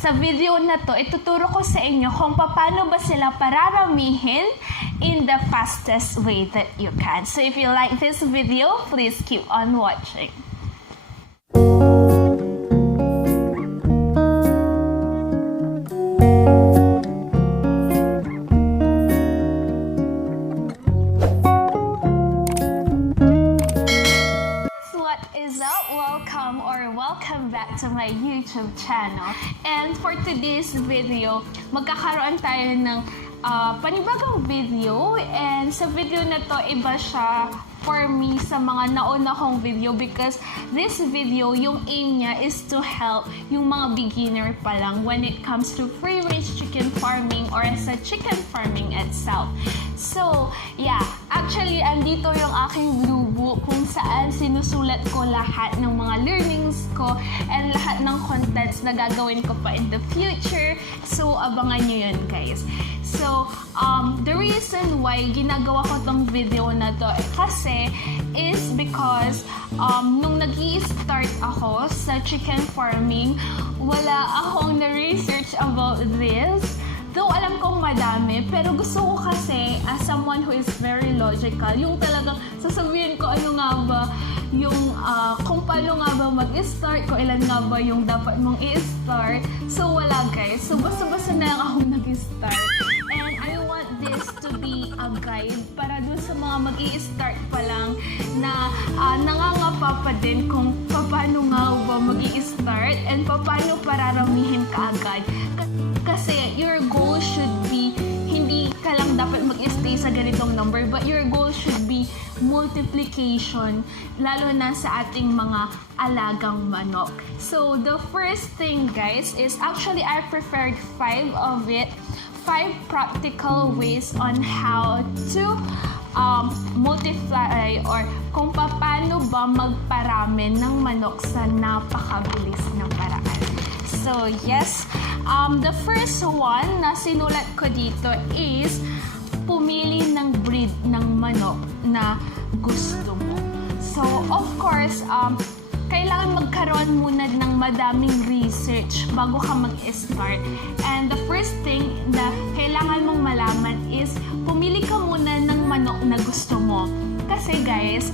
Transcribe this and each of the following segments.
Sa video na to, ituturo ko sa inyo kung paano ba sila pararamihin in the fastest way that you can. So if you like this video, please keep on watching. Welcome back to my YouTube channel. And for today's video, magkakaroon tayo ng panibagong video. And sa video na to, iba siya for me sa mga nauna kong video because this video, yung aim niya is to help yung mga beginner pa lang when it comes to free-range chicken farming or sa chicken farming itself. So, yeah, actually, andito yung aking blue book kung saan sinusulat ko lahat ng mga learnings ko and lahat ng contents na gagawin ko pa in the future. So, abangan nyo yun, guys. So, the reason why ginagawa ko tong video na to kasi is because nung nag-i-start ako sa chicken farming, wala akong na-research about this. Though alam kong madami, pero gusto ko kasi as someone who is very logical, yung talagang sasabihin ko ano nga ba yung kung paano nga ba mag-start, kung ilan nga ba yung dapat mong i-start. So wala guys, so basta-basta na lang akong nag-start. And I want this to be a guide para dun sa mga mag-i-start pa lang na nangangapa pa din kung paano nga ba mag-i-start and paano pararamihin ka agad. Kasi your goal should be, hindi ka lang dapat mag-stay sa ganitong number, but your goal should be multiplication, lalo na sa ating mga alagang manok. So, the first thing, guys, is actually I prepared 5 of it. 5 practical ways on how to multiply or kung paano ba magparami ng manok sa napakabilis na paraan. So, yes, the first one na sinulat ko dito is pumili ng breed ng manok na gusto mo. So, of course, kailangan magkaroon muna ng madaming research bago ka mag-start. And the first thing na kailangan mong malaman is pumili ka muna ng manok na gusto mo. Kasi guys,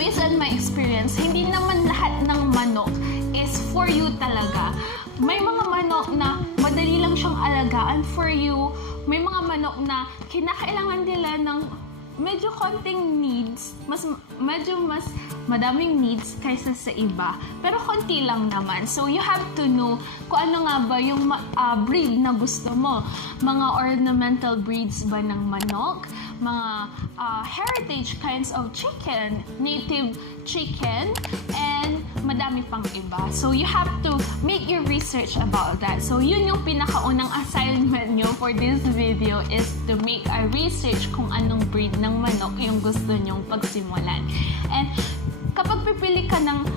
based on my experience, hindi naman lahat ng manok is for you talaga. May mga manok na madali lang siyang alagaan for you. May mga manok na kinakailangan nila ng medyo konting needs, medyo mas madaming needs kaysa sa iba. Pero konti lang naman. So, you have to know kung ano nga ba yung breed na gusto mo. Mga ornamental breeds ba ng manok? Mga heritage kinds of chicken, native chicken, and madami pang iba. So, you have to make your research about that. So, yun yung pinakaunang assignment nyo for this video is to make a research kung anong breed ng manok yung gusto nyong pagsimulan. And kapag pipili ka ng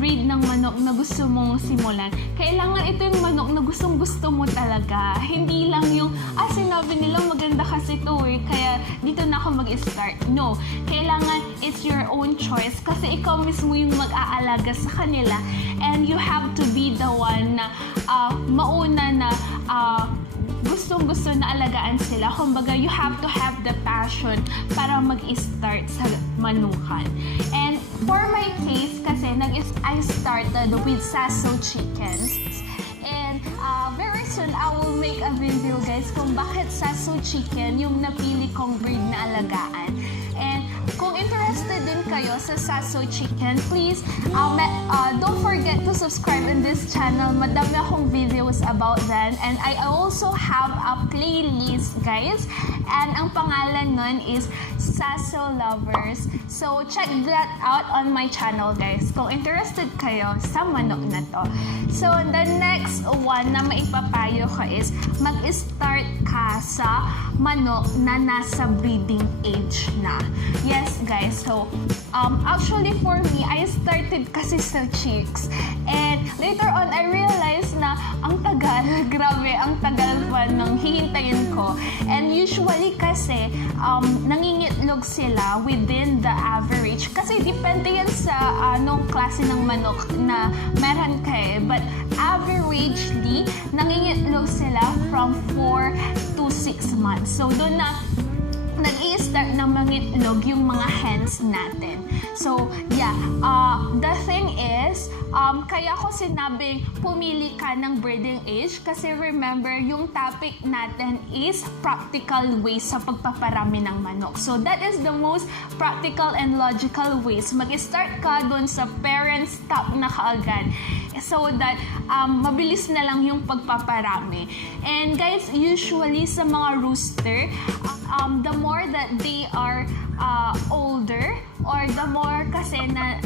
breed ng manok na gusto mong simulan, kailangan ito yung manok na gustong-gusto mo talaga. Hindi lang yung, sinabi nila maganda kasi ito kaya dito na ako mag-start. No, kailangan it's your own choice kasi ikaw mismo yung mag-aalaga sa kanila and you have to be the one na mauna na gustong-gusto na alagaan sila. Kumbaga, you have to have the passion para mag-start sa manukan. And for my case, kasi I started with sasso chickens. And very soon, I will make a video, guys, kung bakit sasso chicken yung napili kong breed na alagaan. And kung interested din kayo sa sasso chicken, please don't forget to subscribe in this channel. Madami akong videos about that. And I also have a playlist, guys. And ang pangalan nun is Sasso Lovers. So, check that out on my channel, guys. Kung interested kayo sa manok na to. So, the next one na maipapayo ko is mag-start ka sa manok na nasa breeding age na. Yes, guys. So, actually for me, I started kasi sa chicks. And later on, I realized na ang tagal tagal. Grabe, ang tagal pa ng hihintayin ko. And usually kasi, nangingitlog sila within the average. Kasi depende yan sa anong klase ng manok na meron ka eh. But averagely, nangingitlog sila from 4 to 6 months. So doon na nag-i-start na mangitlog yung mga hens natin. So, yeah. The thing is, kaya ko sinabing pumili ka ng breeding age kasi remember, yung topic natin is practical ways sa pagpaparami ng manok. So, that is the most practical and logical ways. Mag-start ka dun sa parent stock na kaagad so that mabilis na lang yung pagpaparami. And guys, usually sa mga rooster, the more that they are older or the more kasi na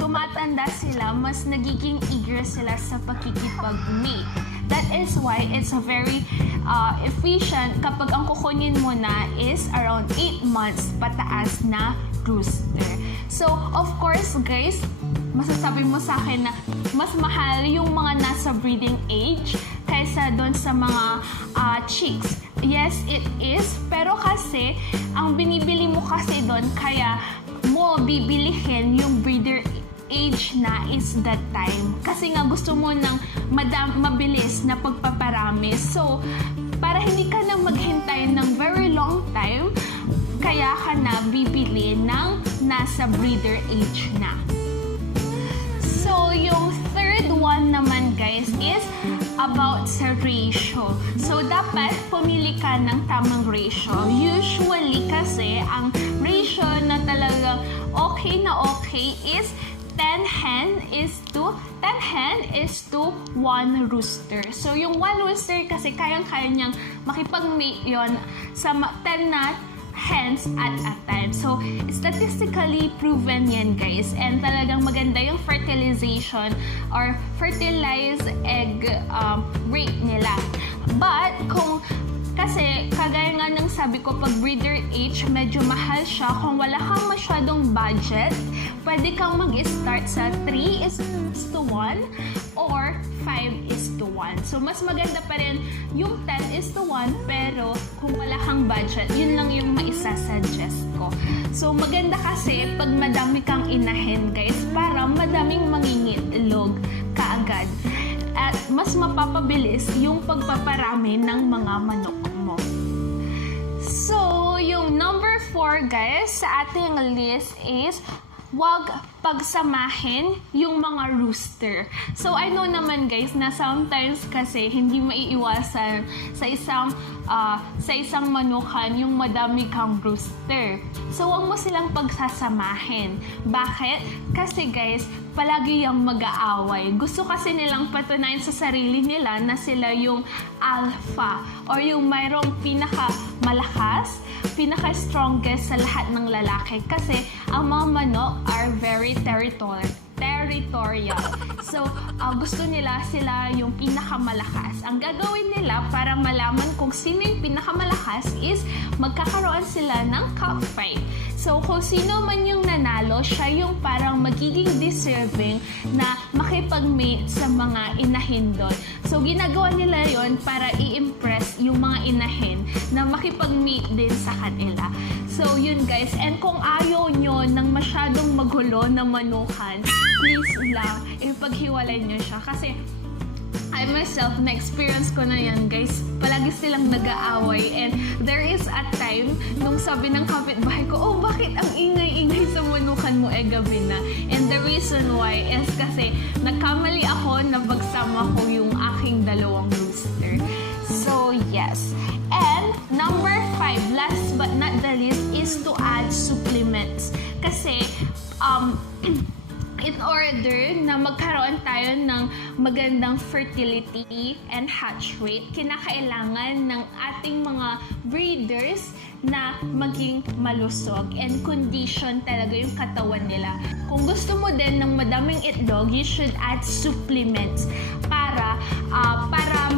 tumatanda sila, mas nagiging eager sila sa pakikipag-mate. That is why it's a very efficient kapag ang kukunin mo na is around 8 months pataas na rooster. So, of course, guys, masasabi mo sa akin na mas mahal yung mga nasa breeding age kaysa doon sa mga chicks. Yes, it is. Pero kasi, ang binibili mo kasi doon, kaya mo bibilihin yung breeder age na is that time. Kasi nga gusto mo ng mabilis na pagpaparami. So, para hindi ka na maghintay ng very long time, kaya ka na bibili ng nasa breeder age na. So, yung third one naman guys is about sa ratio. So, dapat pumili ka ng tamang ratio. Usually kasi, ang ratio na talagang okay na okay is 10 hen is to 1 rooster. So, yung 1 rooster kasi kayang-kaya niyang makipag-mate yon sa 10 na hens at a time. So, statistically proven yan guys. And talagang maganda yung fertilization or fertilized egg rate nila. But, kasi kagaya nga ng sabi ko, pag breeder age, medyo mahal siya. Kung wala kang masyadong budget, pwede kang mag-start sa 3:1 or 5:1. So, mas maganda pa rin yung 10:1, pero kung wala kang budget, yun lang yung maisasuggest ko. So, maganda kasi pag madami kang inahin, guys, para madaming mangingitlog kaagad. At mas mapapabilis yung pagpaparami ng mga manok mo. So, yung number 4, guys, sa ating list is wag pagsamahin yung mga rooster. So, I know naman guys na sometimes kasi hindi maiiwasan sa isang manukan yung madami kang rooster. So, wag mo silang pagsasamahin. Bakit? Kasi guys, palagi yung mag-aaway. Gusto kasi nilang patunayan sa sarili nila na sila yung alpha or yung mayroong pinakamalakas, pinaka-strongest sa lahat ng lalaki. Kasi ang mga manok are very territorial. So, gusto nila sila yung pinakamalakas. Ang gagawin nila para malaman kung sino yung pinakamalakas is magkakaroon sila ng cockfight. So, kung sino man yung nanalo, siya yung parang magiging deserving na makipag-mate sa mga inahin doon. So, ginagawa nila yon para i-impress yung mga inahin na makipag-mate din sa kanila. So, yun guys. And kung ayaw nyo ng masyadong magulo na manukan, please lang, ipaghiwalay nyo siya. Kasi, I myself, na-experience ko na yan, guys. Palagi silang nag-aaway. And there is a time, nung sabi ng kapitbahay ko, oh, bakit ang ingay-ingay sa manukan mo gabi na? And the reason why is kasi nagkamali ako na pagsama ko yung aking dalawang rooster. So, yes. And number 5, last but not the least, is to add supplements. Kasi, in order na magkaroon tayo ng magandang fertility and hatch rate, kinakailangan ng ating mga breeders na maging malusog and condition talaga yung katawan nila. Kung gusto mo din ng madaming itlog, you should add supplements para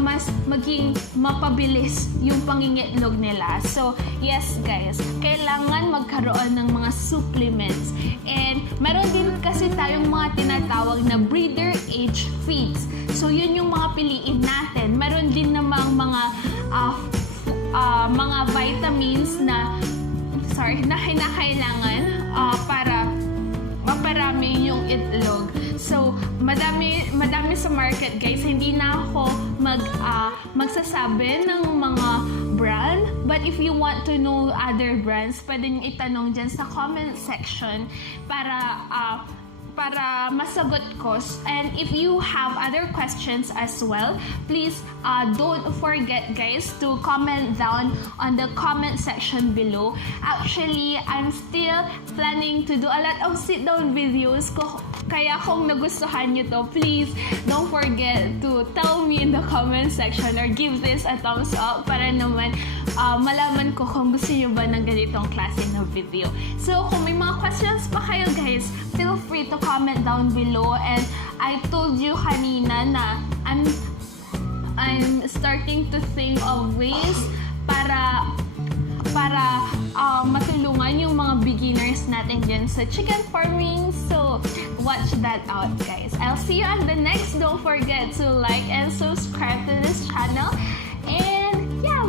mas maging mapabilis yung pangingitlog nila. So, yes guys, kailangan magkaroon ng mga supplements. And meron din kasi tayong mga tinatawag na breeder age feeds. So, yun yung mga piliin natin. mga vitamins na kinakailangan para maparami yung itlog. So, madami sa market, guys. Hindi na ako magsasabi ng mga brand. But if you want to know other brands, pwede nyo itanong dyan sa comment section para masagot ko. And if you have other questions as well, please don't forget, guys, to comment down on the comment section below. Actually, I'm still planning to do a lot of sit-down videos. Kaya kung nagustuhan nyo to, please don't forget to tell me in the comment section or give this a thumbs up para naman malaman ko kung gusto nyo ba ng ganitong klase na video. So, kung may mga questions pa kayo, guys, feel free to comment down below. And I told you kanina na I'm starting to think of ways para matulungan yung mga beginners natin dyan sa chicken farming. So, watch that out, guys. I'll see you on the next. Don't forget to like and subscribe to this channel. And yeah,